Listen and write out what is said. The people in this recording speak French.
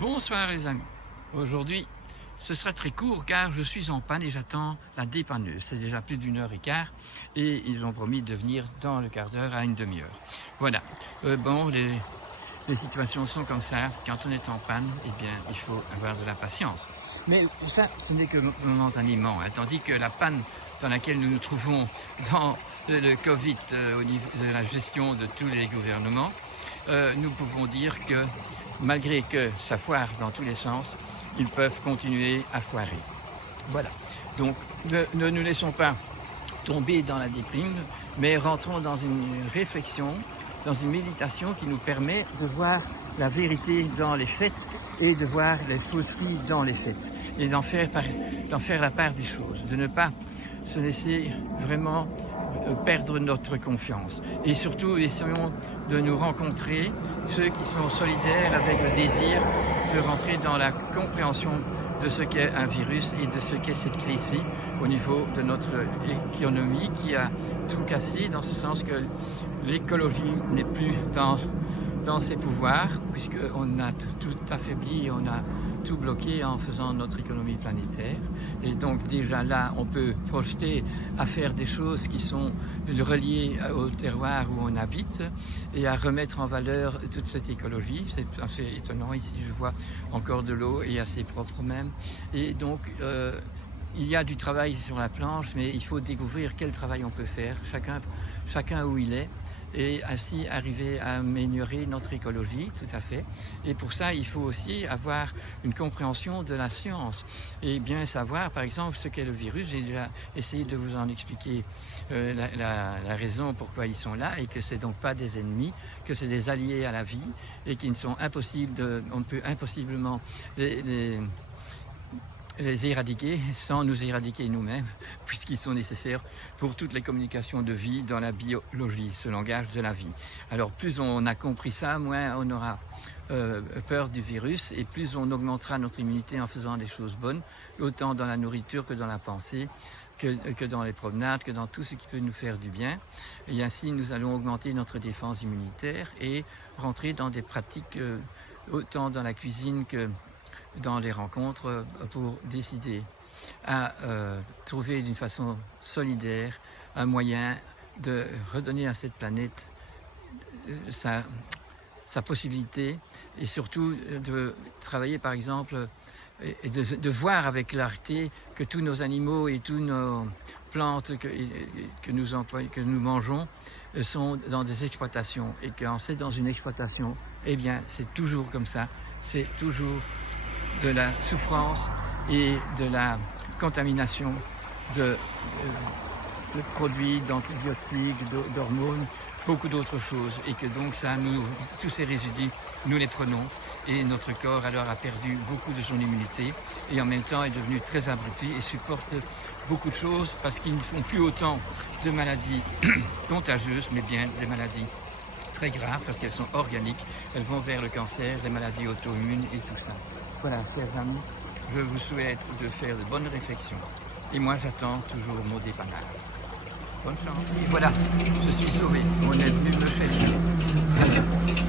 Bonsoir les amis, aujourd'hui ce sera très court car je suis en panne et j'attends la dépanneuse. C'est déjà plus d'1h15 et ils ont promis de venir dans le quart d'heure à une demi-heure. Voilà, les situations sont comme ça, quand on est en panne, eh bien il faut avoir de la patience. Mais ça, ce n'est que momentanément, hein, tandis que la panne dans laquelle nous nous trouvons dans le Covid au niveau de la gestion de tous les gouvernements, nous pouvons dire que malgré que ça foire dans tous les sens, ils peuvent continuer à foirer. Voilà. Donc ne nous laissons pas tomber dans la déprime, mais rentrons dans une réflexion, dans une méditation qui nous permet de voir la vérité dans les faits et de voir les fausseries dans les faits et d'en faire la part des choses, de ne pas se laisser vraiment perdre notre confiance. Et surtout, essayons de nous rencontrer, ceux qui sont solidaires avec le désir de rentrer dans la compréhension de ce qu'est un virus et de ce qu'est cette crise-ci au niveau de notre économie qui a tout cassé, dans ce sens que l'écologie n'est plus dans ses pouvoirs, puisqu'on a tout affaibli, on a tout bloqué en faisant notre économie planétaire. Et donc déjà là, on peut projeter à faire des choses qui sont reliées au terroir où on habite et à remettre en valeur toute cette écologie. C'est assez étonnant, ici je vois encore de l'eau et assez propre même. Et donc il y a du travail sur la planche, mais il faut découvrir quel travail on peut faire, chacun où il est, et ainsi arriver à améliorer notre écologie, tout à fait. Et pour ça, il faut aussi avoir une compréhension de la science et bien savoir, par exemple, ce qu'est le virus. J'ai déjà essayé de vous en expliquer la raison pourquoi ils sont là et que c'est donc pas des ennemis, que c'est des alliés à la vie et qu'ils ne sont impossibles, on ne peut impossiblement les éradiquer sans nous éradiquer nous-mêmes, puisqu'ils sont nécessaires pour toutes les communications de vie dans la biologie, ce langage de la vie. Alors plus on a compris ça, moins on aura peur du virus et plus on augmentera notre immunité en faisant des choses bonnes, autant dans la nourriture que dans la pensée, que dans les promenades, que dans tout ce qui peut nous faire du bien. Et ainsi nous allons augmenter notre défense immunitaire et rentrer dans des pratiques autant dans la cuisine que dans les rencontres pour décider à trouver d'une façon solidaire un moyen de redonner à cette planète sa possibilité et surtout de travailler par exemple et de voir avec clarté que tous nos animaux et tous nos plantes que nous mangeons sont dans des exploitations et quand c'est dans une exploitation, eh bien c'est toujours comme ça, c'est toujours de la souffrance et de la contamination de produits, d'antibiotiques, d'hormones, beaucoup d'autres choses. Et que donc tous ces résidus, nous les prenons et notre corps alors a perdu beaucoup de son immunité et en même temps est devenu très abruti et supporte beaucoup de choses parce qu'ils ne font plus autant de maladies contagieuses, mais bien des maladies très graves parce qu'elles sont organiques, elles vont vers le cancer, les maladies auto-immunes et tout ça. Voilà, chers amis, je vous souhaite de faire de bonnes réflexions. Et moi, j'attends toujours mon dépannage. Bonne chance. Et voilà, je suis sauvé. On est venu me chercher. À bientôt.